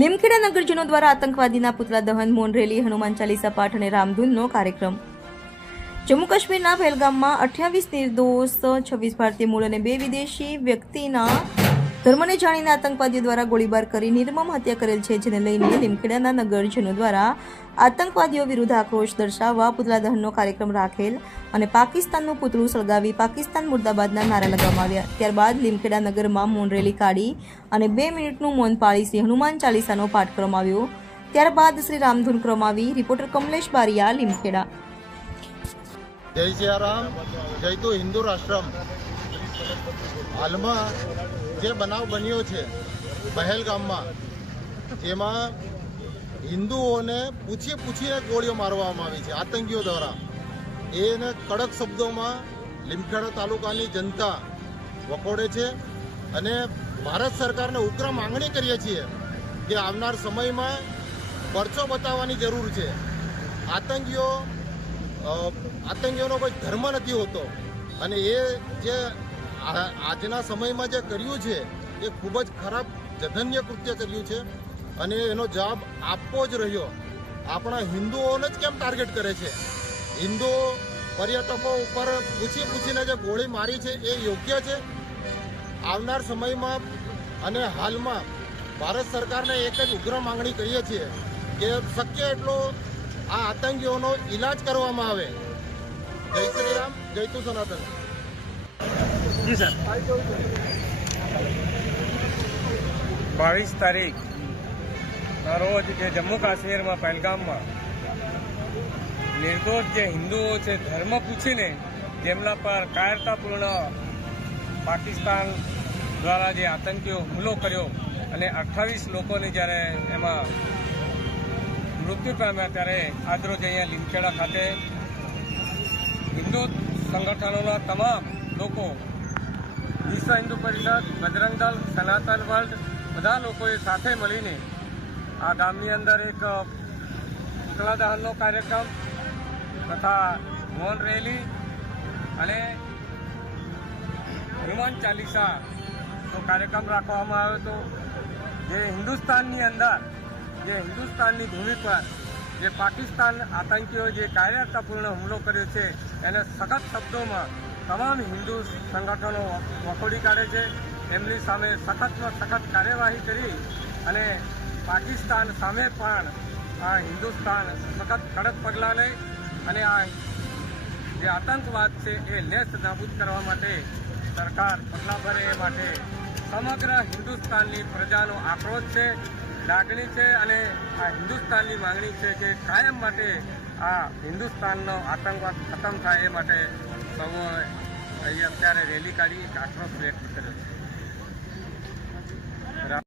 લીમખેડા નગરજનો દ્વારા આતંકવાદીના પુતળા દહન મૌન રેલી હનુમાન ચાલીસા પાઠ અને રામધૂનનો કાર્યક્રમ જમ્મુ કાશ્મીરના પહેલગામમાં અઠ્યાવીસ નિર્દોષ છવ્વીસ ભારતીય મૂળ અને બે વિદેશી વ્યક્તિના ધર્મને જાણીને આતંકવાદીઓ દ્વારા ગોળીબાર કરી નિર્મમ હત્યા કરેલ છે જેને લઈને લીમખેડાના નગરજનો દ્વારા આતંકવાદીઓ વિરુદ્ધ આક્રોશ દર્શાવવા પુતળા દહનનો કાર્યક્રમ રાખેલ અને પાકિસ્તાનનું પુતળું સળગાવી પાકિસ્તાન મુર્દાબાદના નારા લગાવવામાં આવ્યા ત્યારબાદ લીમખેડા નગરમાં મૌન રેલી કાઢી અને બે મિનિટનું મૌન પાળી શ્રી હનુમાન ચાલીસાનો પાઠ કરવામાં આવ્યો ત્યારબાદ શ્રી રામધૂન ક્રમાવી રિપોર્ટર કમલેશ બારિયા લીમખેડા જય સિયારામ જય તો હિન્દુ રાષ્ટ્રમ હાલમાં જે બનાવ બન્યો છે પહેલગામમાં જેમાં હિન્દુઓને પૂછી પૂછીને ગોળીઓ મારવામાં આવી છે આતંકીઓ દ્વારા એને કડક શબ્દોમાં લીમખેડા તાલુકાની જનતા વખોડે છે અને ભારત સરકારને ઉગ્ર માંગણી કરીએ છીએ કે આવનાર સમયમાં પરચો બતાવવાની જરૂર છે આતંકીઓ આતંકીઓનો કોઈ ધર્મ નથી હોતો અને એ જે આજના સમયમાં જે કર્યું છે એ ખૂબ જ ખરાબ જઘન્ય કૃત્ય કર્યું છે અને એનો જવાબ આપવો જ રહ્યો આપણા હિન્દુઓને જ કેમ ટાર્ગેટ કરે છે હિન્દુ પર્યટકો ઉપર પૂછી પૂછીને જે ગોળી મારી છે એ યોગ્ય છે આવનાર સમયમાં અને હાલમાં ભારત સરકારને એક જ ઉગ્ર માંગણી કરીએ છીએ કે શક્ય એટલો આ આતંકીઓનો ઈલાજ કરવામાં આવે જય શ્રી રામ જય તુ સનાતન જી સર બાવીસ તારીખ ના રોજ જે જમ્મુ કાશ્મીરમાં પહેલગામમાં નિર્દોષ જે હિન્દુઓ છે ધર્મ પૂછીને જેમના પર કાયરતાપૂર્ણ પાકિસ્તાન દ્વારા જે આતંકીઓ હુમલો કર્યો અને અઠ્ઠાવીસ લોકોને જ્યારે એમાં મૃત્યુ પામ્યા ત્યારે આજરોજ અહીંયા લીમખેડા ખાતે હિન્દુ સંગઠનોના તમામ લોકો વિશ્વ હિન્દુ પરિષદ બજરંગ સનાતન વર્લ્ડ બધા લોકોએ સાથે મળીને આ ગામની અંદર એક પુતળા દહનનો કાર્યક્રમ તથા મૌન રેલી અને હનુમાન ચાલીસાનો કાર્યક્રમ રાખવામાં આવ્યો હતો જે હિન્દુસ્તાનની અંદર જે હિન્દુસ્તાનની ભૂમિ પર જે પાકિસ્તાન આતંકીઓ જે કાયરતાપૂર્ણ હુમલો કર્યો છે એને સખત શબ્દોમાં તમામ હિન્દુ સંગઠનો વખોડી કાઢે છે એમની સામે સખતમાં સખત કાર્યવાહી કરી અને પાકિસ્તાન સામે પણ આ હિન્દુસ્તાન સખત કડક પગલાં લે અને આ જે આતંકવાદ છે એ નેસ્ત નાબૂદ કરવા માટે સરકાર પગલાં ભરે એ માટે સમગ્ર હિન્દુસ્તાનની પ્રજાનો આક્રોશ છે લાગણી છે અને આ હિન્દુસ્તાનની માંગણી છે કે કાયમ માટે આ હિન્દુસ્તાનનો આતંકવાદ ખતમ થાય એ માટે સૌ અહીંયા અત્યારે રેલી કાઢી આક્રોશ વ્યક્ત કર્યો છે